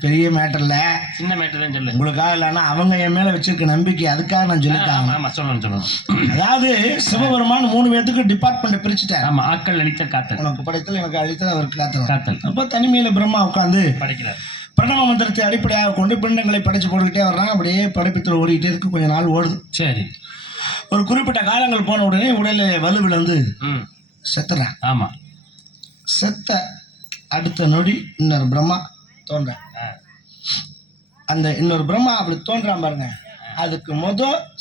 பெரிய மேட்டர் இல்ல, சின்ன மேட்டர் தான் சொல்லு. உங்களுக்காக இல்லைன்னா அவங்க என் மேல வச்சிருக்க நம்பிக்கை, அதுக்காக நான் சொல்லிட்டேன். சொல்லணும். அதாவது சிவபெருமான் 3 பேத்துக்கு டிபார்ட்மெண்ட் பிரிச்சுட்டார். ஆமா, ஆக்கள் அழித்தல் காத்தல். உனக்கு படைத்தல், எனக்கு அழித்தல், அவருக்கு காத்தல். அப்போ தனிமையில பிரம்மா உட்காந்து படிக்கிறார். பிரணவ மந்திரத்தை அடிப்படையாக கொண்டு பிண்டங்களை படைச்சு போட்டுக்கிட்டே வர்றான். அப்படியே படைப்பித்தில் ஓடிக்கிட்டே இருக்கு. கொஞ்ச நாள் ஓடுது. சரி. ஒரு குறிப்பிட்ட காலங்கள் போன உடனே உடல வலுவிழந்து செத்துறான். ஆமா. செத்த அடுத்த நொடி இன்னொரு பிரம்மா தோன்ற. அந்த இன்னொரு பிரம்மா அப்படி தோன்றான் பாருங்க, அதுக்கு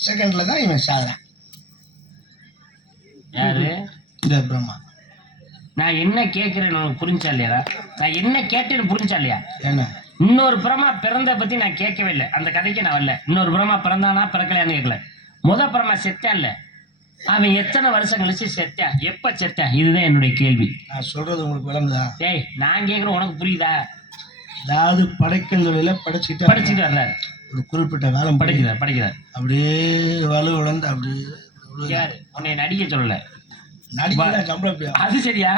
செகண்ட்ல தான் இவன் சாகுறான். யாரு? இந்த பிரம்மா. நான் என்ன கேட்கிறேன்னு உனக்கு புரிஞ்சா இல்லையா? நான் என்ன கேட்டேன்னு புரிஞ்சா இல்லையா? என்ன? இன்னொரு பிரம்மா பிறந்த பத்தி நான் கேட்கவே இல்லை. அந்த கதைக்கு நான் வரல. இன்னொரு பிரம்மா பிறந்தானா பிறக்கலையான்னு கேட்கல. பிரம்மா செத்தா இல்ல, அவன் எத்தனை வருஷம் கழிச்சு செத்தா, எப்ப செத்தா? இதுதான் என்னுடைய கேள்வி. நான் சொல்றது உங்களுக்கு விளங்குதா? ஏய், நான் கேட்கிறேன், உனக்கு புரியுதா? அதாவது படைக்கும் தொழில படிச்சுட்டு வர்றாரு. ஒரு குறிப்பிட்ட காலம் படிக்கிறார். அப்படியே வலு உழந்து அப்படியே. யாரு உன்னை நடிக்க சொல்லல, நடிக்க சம்பளம். அது சரியா?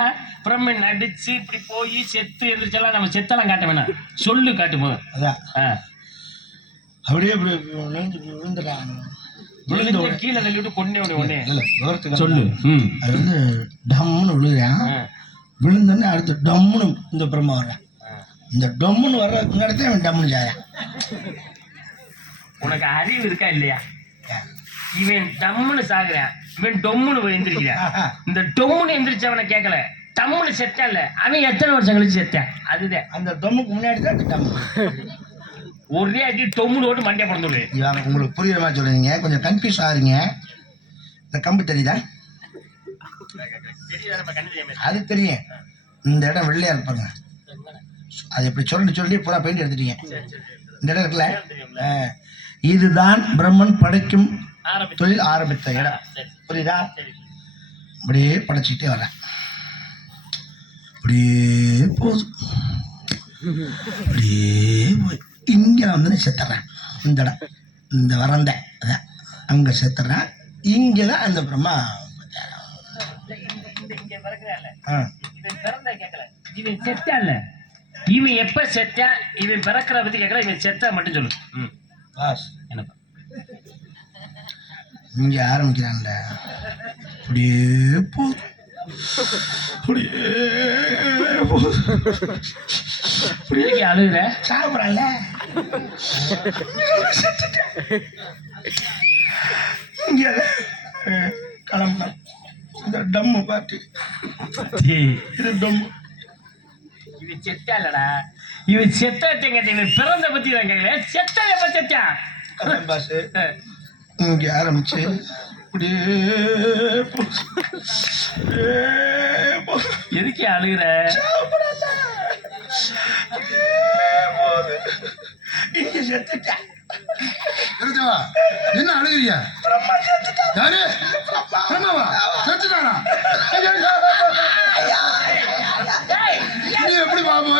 பிரம்மன் நடிச்சு இப்படி போய் செத்து எந்திரிச்செல்லாம் நம்ம செத்தெல்லாம் காட்ட வேணாம், சொல்லு காட்டு போதும். அதான் அப்படியே இப்படி விழுந்துட்டாங்க. விழுந்து கீழே தள்ளிவிட்டு கொன்னே உடனே சொல்லு. அது வந்து டம்முன்னு விழுகிறேன். விழுந்தோடனே அடுத்து டம்முன்னு இந்த பிரம்மா வர்றேன். இந்த டம்முன்னு வர்றதுக்கு முன்னாடி அவன் டம்முன்னு சாயா. உனக்கு அறிவு இருக்கா இல்லையா? இவன் டம்முன்னு சாகுறான், இவன் டொம்முன்னு எந்திரிக்கிறான். இந்த டொம்முன்னு எந்திரிச்சவனை கேட்கல, டம்முன்னு செத்தா இல்ல, அவன் எத்தனை வருஷம் கழிச்சு செத்தான். அதுதான் அந்த டொம்முக்கு முன்னாடி தான் டம்மு. ஒரே அடி டொம்முன்னு ஓட்டு மண்டியா பிறந்துடு. உங்களுக்கு புரியுற மாதிரி சொல்றீங்க, கொஞ்சம் கன்ஃபியூஸ் ஆகுறீங்க. இந்த கம்பு தெரியுதா? அது தெரியும். இந்த இடம் வெள்ளையா இருப்பாங்க, அது எப்படி சொல்லி பூரா பெயிண்ட் எடுத்துட்டீங்க. இந்த இடம் இருக்குல்ல, இதுதான் பிரம்மன் படைக்கும் தொழில் ஆரம்பித்த இடம். புரியுதா? அப்படியே படைச்சிக்கிட்டே வரேன். அப்படியே போகுது, அப்படியே போய் இங்கே வந்து செத்துறேன். இந்த இடம் இந்த வரந்த அங்கே செத்துறேன். இங்கே தான் அந்த பிரம்மா. இவன் செத்தா இல்ல, இவன் எப்ப செத்தா, இவன் பிறக்கிற பத்தி கேட்கல, இவன் செத்தா மட்டும் சொல்லு. என்னப்பா இங்க ஆரம்பிக்கிறான்ல, அப்படியே போகுது, அப்படியே அழுகுற சாப்பிடல. இங்க கிளம்புன இந்த டம்மு பாட்டி, இது டம்மு. இவன் செத்தா இல்லடா, இவன் செத்த கேட்ட, இவன் பிறந்த பத்தி தான் கேட்கல, செத்த எப்ப செத்தா பாசு. இங்க ஆரம்பிச்சு அப்படியே எதுக்கே அழுகுற? இங்க செத்துட்டேன். என்ன அழுகுறியா? யாரு? செத்துட்டானா? நீ எப்படி பாப்போம்?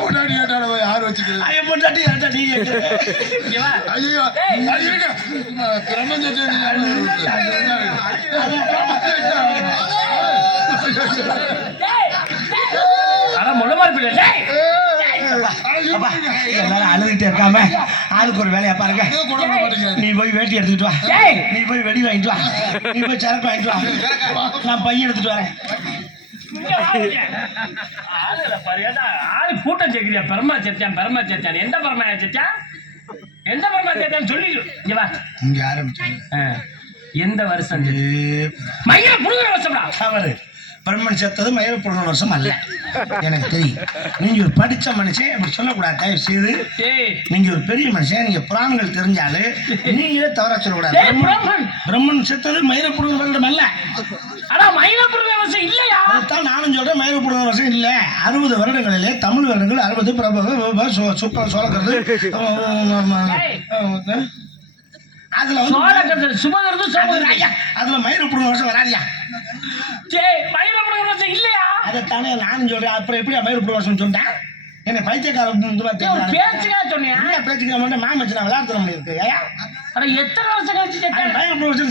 பொண்டாட்டி கேட்டாட யாரு வச்சுக்கிறது? பொண்டாட்டி கேட்டா நீங்க ஐயோ பிரம்மன் அழுதுகிட்டே இருக்காம ஆளுக்கு ஒரு வேலையா பாருங்க. நீ போய் வேட்டி எடுத்துக்கிட்டு வா, நீ போய் வெடி வாங்கிட்டு வா, நீ போய் சரக்கு வாங்கிட்டு வா, நான் பையன் எடுத்துட்டு வரேன். கூட்டம் சேர்க்கிறியா? பெருமா சேர்த்தான், பெருமா சேர்த்தான். எந்த பெருமா சேர்த்தான், எந்த பெருமா சேர்த்தான் சொல்லிடு. இங்க ஆரம்பிச்சாங்க. எந்த வருஷம்? மயில புடுங்குற வருஷம்டா. அவரு பிரம்மன் சேர்த்தது மயில புடுங்குற வருஷம் அல்ல, எனக்கு தெரியும். நீங்க ஒரு படிச்ச மனுஷன் அப்படி சொல்லக்கூடாது, தயவு செய்து. நீங்க ஒரு பெரிய மனுஷன், நீங்க புராணங்கள் தெரிஞ்சாலு நீங்களே தவறா சொல்லக்கூடாது. பிரம்மன் சேர்த்தது மயில புடுங்குற வருடம் அல்ல. ஆனா மயில புடுங்குற வருஷம் இல்லையா? அதைத்தான் நானும் சொல்றேன், மயில புடுங்குற வருஷம் இல்ல. 60 வருடங்களிலே தமிழ் வருடங்கள் 60 பிரபு சூப்பர் சோழக்கிறது. அதுல அதுல மயில புடுங்குற வருஷம் வராதியா? மயில புடுங்குற வருஷம் இல்லையா? அதைத்தானே நானும் சொல்றேன். அப்புறம் எப்படி மயில புடுங்குற வருஷம் சொன்னேன்? என்ன பைத்தியக்கார பேச்சுக்கா சொன்னேன். பேச்சுக்கிற மட்டும் மாமச்சு நான் விளையாடுற முடியும். எத்தனை வருஷம் கழிச்சு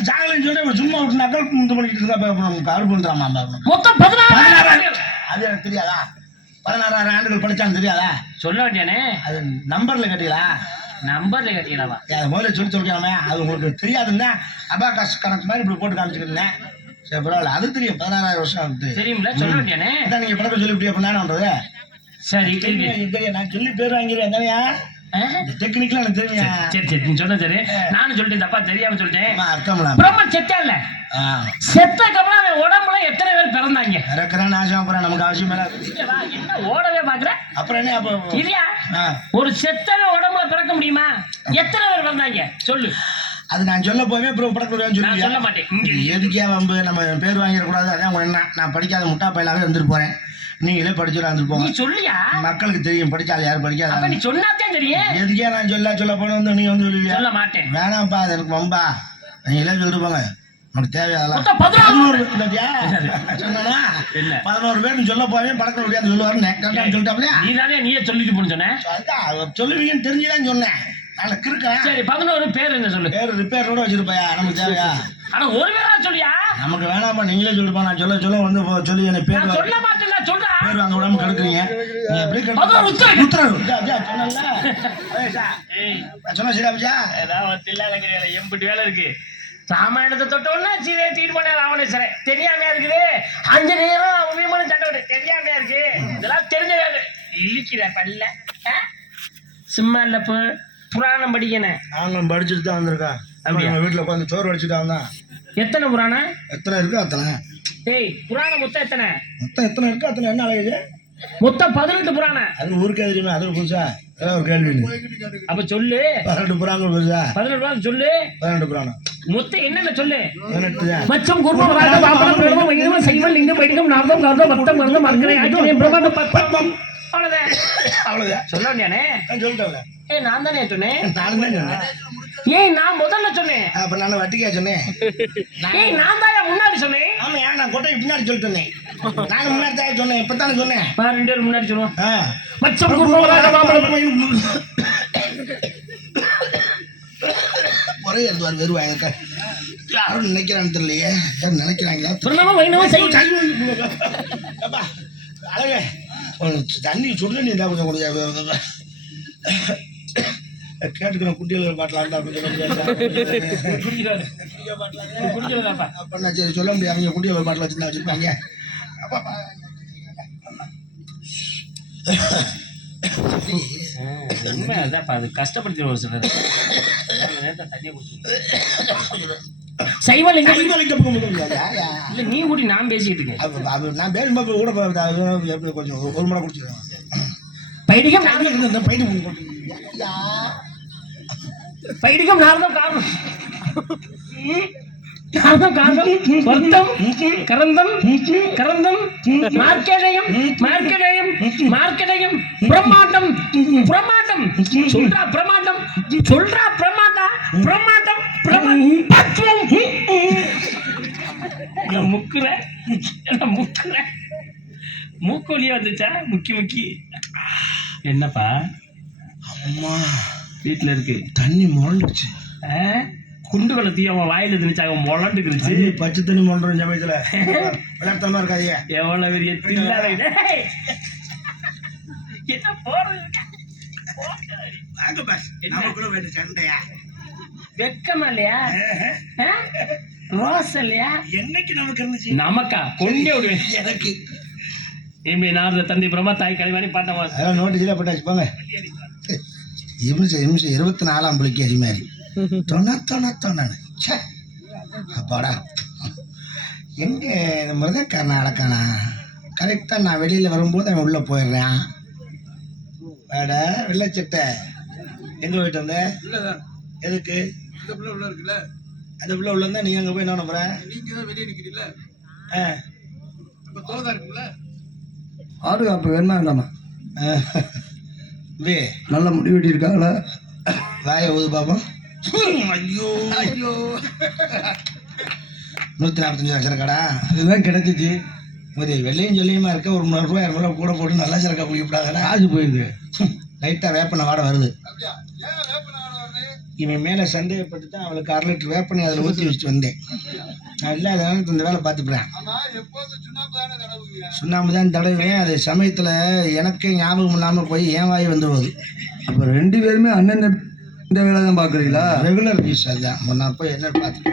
ஜாகலின்னு சொல்லி சும்மா விட்டுனாக்கா இது பண்ணிட்டு இருந்தா அறுப்பு வந்துடாமா? மொத்தம் 16. அது எனக்கு தெரியாதா? 16,000 ஆண்டுகள் படிச்சான்னு தெரியாதா? சொல்ல வேண்டியானே. அது நம்பர்ல கட்டிங்களா? நம்பர்ல கட்டிக்கலாமா? அதை முதல்ல சொல்லி சொல்லிக்காம அது உங்களுக்கு தெரியாதுன்னா அபாகாஸ் கணக்கு மாதிரி இப்படி போட்டு காமிச்சுக்கிறேன். சரி பரவாயில்ல, அது தெரியும். 16,000 வருஷம் தெரியும்ல, சொல்ல வேண்டியானே. நீங்க படத்தை சொல்லி இப்படி அப்ப நானே சரி நான் சொல்லி பேர் வாங்கிறேன் தானேயா? டெக்னிக்கலா எனக்கு தெரியும். சரி சரி நீ சொன்ன சரி, நானும் சொல்லிட்டேன், தப்பா தெரியாம சொல்லிட்டேன். அர்த்தம்லாம் பிரம்மன் செத்தா இல்ல, செத்தக்கப்புறம் அவன் உடம்புல எத்தனை பேர் பிறந்தாங்க? இறக்குறான் நாசம். அப்புறம் நமக்கு அவசியம் இல்லை. என்ன ஓடவே பாக்குற? அப்புறம் என்ன? அப்ப இல்லையா, ஒரு செத்தவன் உடம்புல பிறக்க முடியுமா? எத்தனை பேர் பிறந்தாங்க சொல்லு. அது நான் சொல்ல போவே அப்புறம் படக்கூடாதுன்னு சொல்லி சொல்ல மாட்டேன். எதுக்கே வம்பு? நம்ம பேர் வாங்கிடக்கூடாது. அதான் என்ன, நான் படிக்காத முட்டா பயிலாவே இருந்துட்டு போறேன். நீங்களே படிச்சுட்டு வந்துருப்போம். நீ சொல்லியா? மக்களுக்கு தெரியும் படிச்சாலும் யாரும் படிக்காத. நீ சொன்னாதான் தெரியும். எதுக்கே நான் சொல்ல போன வந்து நீ வந்து சொல்ல மாட்டேன். வேணாம்ப்பா, அது எனக்கு வம்பா. நீங்களே சொல்லிட்டு போங்க, நமக்கு தேவையாதெல்லாம். 11 பேர் சொல்ல போவேன் படக்க முடியாது சொல்லுவாருன்னு சொல்லிட்டாப்லையா? நீ தானே நீயே சொல்லிட்டு போன்னு சொன்னேன். சொல்லுவீங்கன்னு தெரிஞ்சுதான் சொன்னேன். நாளைக்கு இருக்கேன். சரி 11 பேர் என்ன சொல்லு. பேர் ரிப்பேரோட வச்சிருப்பா, நமக்கு தேவையா? ஆனா ஒரு பேரா சொல்லியா? நமக்கு வேணாமா, நீங்களே சொல்லிப்பா. நான் சொல்ல சொல்ல வந்து சொல்லி எனக்கு பேர் நான் சொல்ல மாட்டேன், நான் சொல்றேன். பேர் வாங்க விடாம கெடுக்குறீங்க. நீங்க அப்படியே அதான் உத்தரவு. உத்தரவு. சொன்னா சரியா போச்சா? ஏதாவது தில்லாலங்க வேலை, எம்பிட்டு வேலை இருக்கு. ராமாயணத்தை தொட்டோன்னா சீதையை தீட்டு பண்ண ராவணேஸ்வரன் தெரியாமையா இருக்குது. ஆஞ்சநேயரும் அவன் வீமனும் சண்டை தெரியாமையா இருக்கு. இதெல்லாம் தெரிஞ்ச வேலை இல்லிக்கிற பல்ல. சும்மா இல்ல புராணம் படிக்கணும். நாங்களும் படிச்சுட்டு தான் வந்திருக்கோம். அப்படியா? வீட்டுல உட்காந்து சோறு வடிச்சுட்டு வந்தான். எத்தனை புராணம்? எத்தனை இருக்கு அத்தனை. ஏய் புராணம் மொத்தம் எத்தனை? மொத்தம் எத்தனை இருக்கு அத்தனை. என்ன அழகு? மொத்தம் 18 புராணம். அது ஊருக்கே தெரியுமா? அது ஒரு புதுசா ஏதாவது ஒரு கேள்வி. அப்ப சொல்லு. 18 புராணம் புதுசா? 18 புராணம் சொல்லு. 18 புராணம் மொத்தம் என்னென்ன சொல்லு? 18 தான். மச்சம் குருமம் ராகம் பாபனம் பிரேமம் வைகனம் சைவம் லிங்கம் வைதிகம் நாரதம் காரதம் மத்தம் மரணம் மர்க்கரை ஆக்கியம் பிரபாதம் பத்மம். அவ்வளவுதான். அவ்வளவுதான். சொல்ல வேண்டியானே? நான் சொல்லிட்டேன்ல. ஏய் நான் தானே சொன்னேன். நானும் தான் சொன்னேன். ஏய் நான் முதல்ல சொன்னேன். அப்ப நான் வட்டிக்கா சொன்னேன். ஏய் நான் தான் முன்னாடி சொன்னேன். ஆமா, ஏன் நான் கொட்டை பின்னாடி சொல்லிட்டேன். நான் முன்னாடி தான் சொன்னேன். இப்பதானே சொன்னேன். நான் 2 பேரும் முன்னாடி சொல்லுவோம். ஆ. மச்சம் குருமம் ராகம் பாபனம் ஒரே எடுத்து வெறுவா எனக்கு. யாரும் நினைக்கிறான்னு தெரியலையே. யாரும் நினைக்கிறாங்களா? பிரேமம் வைகனம் சைவம். அப்பா அழகே தண்ணி சுடு தண்ணி இருந்தா கொஞ்சம் கொஞ்சம் கேட்டுக்கிறேன். குட்டிகள் பாட்டலாம் இருந்தா அப்பா சரி சொல்ல முடியாது. அவங்க குட்டிகள் பாட்டில் வச்சுருந்தா வச்சுருப்பாங்க. அது கஷ்டப்படுத்தி ஒரு சிலர் சைவலிங்கம் இல்ல நீ கூட்டி நான் பேசிக்கிட்டு இருக்கேன். நான் பேசும்போது கூட கொஞ்சம் ஒரு மணி குடிச்சிருக்கேன். பைடிகம் பைடிகம் நாரதம் காரணம் நாரதம் காரணம் வர்த்தம் கரந்தம் கரந்தம் மார்க்கேடயம் மார்க்கேடயம் மார்க்கேடயம் பிரமாண்டம் பிரமாண்டம் சொல்றா பிரமாண்டம் சொல்றா பிரமாண்டா பிரமாண்டம் பிரமாண்டம் முக்குற முக்குற மூக்கொலியா வந்துச்சா? முக்கி என்னப்பா? அம்மா வீட்டுல இருக்கு தண்ணி முரண்டுச்சு. குண்டு கலத்தி அவன் வாயில திணிச்சு அவன் முரண்டுக்குருச்சு. பச்சை தண்ணி முரண்டு சமயத்துல விளையாட்டமா இருக்காதியா? எவ்வளவு பெரிய தில்லாத என்ன போறது? சண்டையா? வெக்கமா இல்லையா? ரோஸ் இல்லையா? என்னைக்கு நமக்கு இருந்துச்சு? நமக்கா கொண்டே விடுவேன் எனக்கு. இம்பி நாரத தந்தை பிரமா தாய் கலைவாணி பாட்டமா நோட்டீஸ்ல போட்டாச்சு போங்க. 24ஆம் புள்ளிக்கு அதிமாரி அப்பாடா எங்க மிருதக்காரன் அடக்கானா? கரெக்டா நான் வெளியில வரும்போது அவன் உள்ள போயிடுறான். வேட வெள்ளச்சட்டை எங்க போயிட்டு வந்த? எதுக்கு அந்த பிள்ளை உள்ள இருந்தா நீங்க அங்க போய் என்ன பண்ண போற? பாதுகாப்பு வேணுமா வேண்டாமா? நல்ல முடி வெட்டி இருக்காங்களா? வாய ஊது பாப்போம். ஐயோ ஐயோ 145 லட்சம் கடா அதுதான் கிடைச்சிச்சு. வெள்ளையும் சொல்லியுமா இருக்க. ஒரு 300 ரூபாய் 200 ரூபாய் கூட போட்டு நல்லா சரக்கா குடிக்கப்படாத காசு போயிருக்கு. லைட்டா வேப்பனை வாட வருது. இவன் மேல சந்தேகப்பட்டு தான் அவளுக்கு 1/2 லிட்டர் வேப்பனை அதில் ஊற்றி வச்சுட்டு வந்தேன். நான் இல்லாத இந்த வேலை பார்த்துப்பேன். சுண்ணாம்பு தான் தடவுவேன். அது சமயத்தில் எனக்கே ஞாபகம் இல்லாமல் போய் ஏன் வாய் வந்துடுவது. அப்போ 2 பேருமே அண்ணன் இந்த வேலை தான் பார்க்குறீங்களா? ரெகுலர் யூஸ் அதுதான். நான் போய் என்ன பார்த்துட்டு